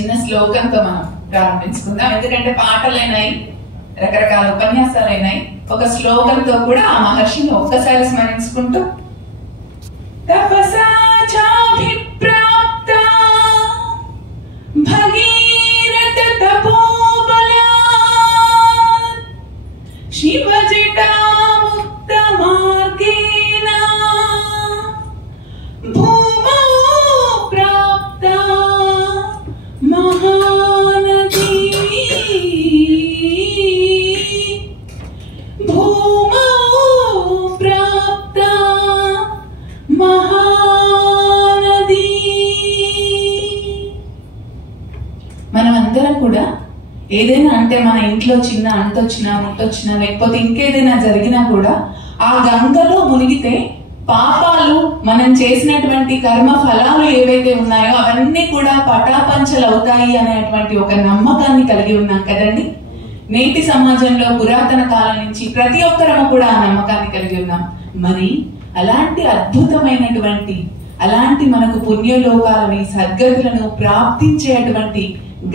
చిన్న శ్లోకంతో మనం ప్రారంభించుకుందాం. ఎందుకంటే పాటలైనాయి, రకరకాల ఉపన్యాసాలైనాయి. ఒక శ్లోకంతో కూడా ఆ మహర్షిని ఒక్కసారి స్మరించుకుంటూ తపసా చాభిప్రాప్త భగీరథ తపోబలాత్ శివజటా ముక్త మార్గేణ భూమౌ ప్రాప్త మహానదీ భూమౌ ప్రాప్త మహానదీ. మనమందరం కూడా ఏదైనా అంటే మన ఇంట్లో చిన్న అంటొచ్చినా ముట్టొచ్చినా లేకపోతే ఇంకేదైనా జరిగినా కూడా ఆ గంగలో మునిగితే పాపాలు, మనం చేసినటువంటి కర్మ ఫలాలు ఏవైతే ఉన్నాయో అవన్నీ కూడా పటాపంచలు అవుతాయి అనేటువంటి ఒక నమ్మకాన్ని కలిగి ఉన్నాం కదండి. నేటి సమాజంలో పురాతన కాలం నుంచి ప్రతి ఒక్కరము కూడా ఆ నమ్మకాన్ని కలిగి ఉన్నాం. మరి అలాంటి అద్భుతమైనటువంటి, అలాంటి మనకు పుణ్యలోకాలని, సద్గతులను ప్రాప్తించేటువంటి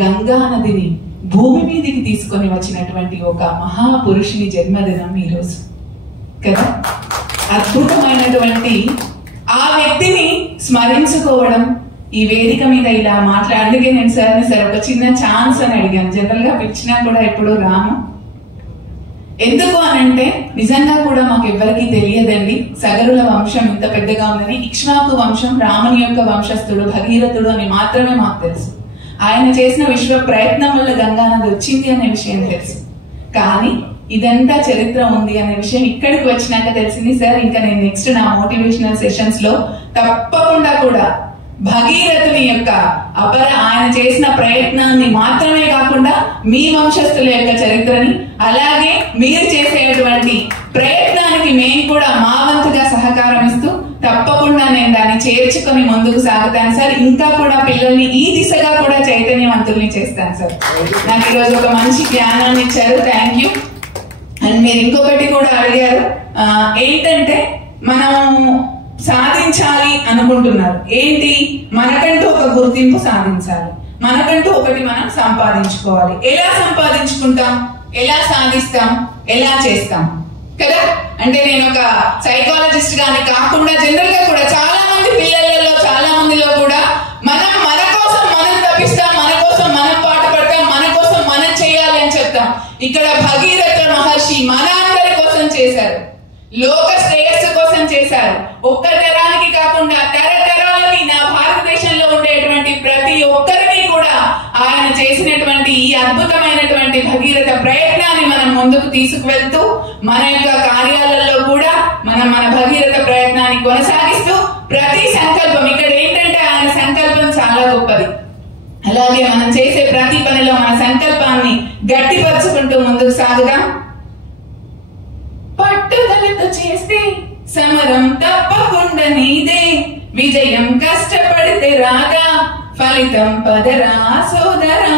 గంగా నదిని భూమి మీదికి తీసుకొని వచ్చినటువంటి ఒక మహాపురుషుని జన్మదినం ఈ రోజు కదా. అద్భుతమైనటువంటి ఆ వ్యక్తిని స్మరించుకోవడం, ఈ వేదిక మీద ఇలా అందుకే నేను సార్ ఒక చిన్న ఛాన్స్ అని అడిగాను. జనరల్ గా పిలిచినా కూడా ఎప్పుడు రాను. ఎందుకు అనంటే నిజంగా కూడా మాకు ఎవ్వరికీ తెలియదండి సగరుల వంశం ఇంత పెద్దగా ఉందని. ఇక్ష్వాకు వంశం రాముని యొక్క వంశస్థుడు భగీరథుడు అని మాత్రమే మాకు తెలుసు. ఆయన చేసిన విశ్వ ప్రయత్నం వల్ల గంగానది వచ్చింది అనే విషయం తెలుసు. కానీ ఇదంతా చరిత్ర ఉంది అనే విషయం ఇక్కడికి వచ్చినాక తెలిసింది. సార్ ఇంకా నేను నెక్స్ట్ నా మోటివేషనల్ సెషన్స్ లో తప్పకుండా కూడా భగీరథుని యొక్క ఆయన చేసిన ప్రయత్నాన్ని మాత్రమే కాకుండా మీ వంశస్థుల యొక్క చరిత్రని, అలాగే మీరు చేసేటువంటి ప్రయత్నానికి మేము కూడా మా వంతుగా సహకారం ఇస్తూ తప్పకుండా నేను దాన్ని చేర్చుకొని ముందుకు సాగుతాను సార్. ఇంకా కూడా పిల్లల్ని ఈ దిశగా కూడా చైతన్యవంతుల్ని చేస్తాను సార్. నాకు ఈరోజు ఒక మంచి జ్ఞానాన్ని ఇచ్చారు, థ్యాంక్ యూ. అండ్ మీరు ఇంకొకటి కూడా అడిగారు, ఏంటంటే మనం సాధించాలి అనుకుంటున్నారు. ఏంటి? మనకంటూ ఒక గుర్తింపు సాధించాలి, మనకంటూ ఒకటి మనం సంపాదించుకోవాలి. ఎలా సంపాదించుకుంటాం, ఎలా సాధిస్తాం, ఎలా చేస్తాం కదా. అంటే నేను ఒక సైకాలజిస్ట్ గాని కాకుండా జనరల్ గా కూడా చాలా మంది పిల్లలలో, చాలా మందిలో కూడా మనం మన కోసం మనం తప్పిస్తాం, మన కోసం మనం పాట పడతాం, మన కోసం మనం చేయాలి అని చెప్తాం. ఇక్కడ భగీరథ మహర్షి మన అందరి కోసం చేశారు, లోక శ్రేయస్సు కోసం చేశారు. ఒక్క తరానికి కాకుండా తరతరాలకి నా భారతదేశంలో ఉండేటువంటి ప్రతి ఒక్కరికి కూడా ఆయన చేసినటువంటి ఈ అద్భుతమైనటువంటి భగీరథ ప్రయత్నాన్ని మనం ముందుకు తీసుకువెళ్తూ మన యొక్క కార్యాలలో కూడా మనం మన భగీరథ ప్రయత్నాన్ని కొనసాగిస్తూ ప్రతి సంకల్పం, ఇక్కడ ఏంటంటే ఆయన సంకల్పం చాలా గొప్పది. అలాగే మనం చేసే ప్రతి పనిలో మన సంకల్పాన్ని గట్టిపరుచుకుంటూ ముందుకు సాగుదాం. పట్టుదలతో చేస్తే సమరం తప్పకుండా నీదే, విజయం కష్టపడితే రాగా, ఫలితం పదరా సోదరా.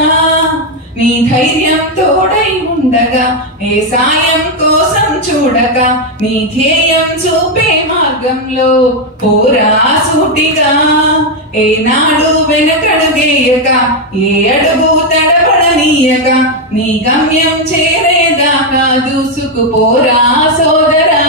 నీ ధైర్యం తోడై ఉండగా, ఏ సాయం కోసం చూడక, నీ ధ్యేయం చూపే మార్గంలో పోరా సూటిగా. ఏనాడు వెనకడుగేయక, ఏ అడుగు తడబడనీయక, నీ గమ్యం చేరేదాకా దూసుకుపోరా సోదరా.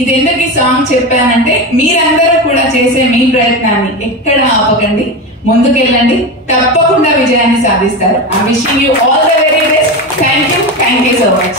ఇది ఎందుకు సాంగ్ చెప్పానంటే మీరందరూ కూడా చేసే మీ ప్రయత్నాన్ని ఎక్కడ ఆపకండి, ముందుకెళ్ళండి, తప్పకుండా విజయాన్ని సాధిస్తారు. I wishing you all the very best. Thank you so much.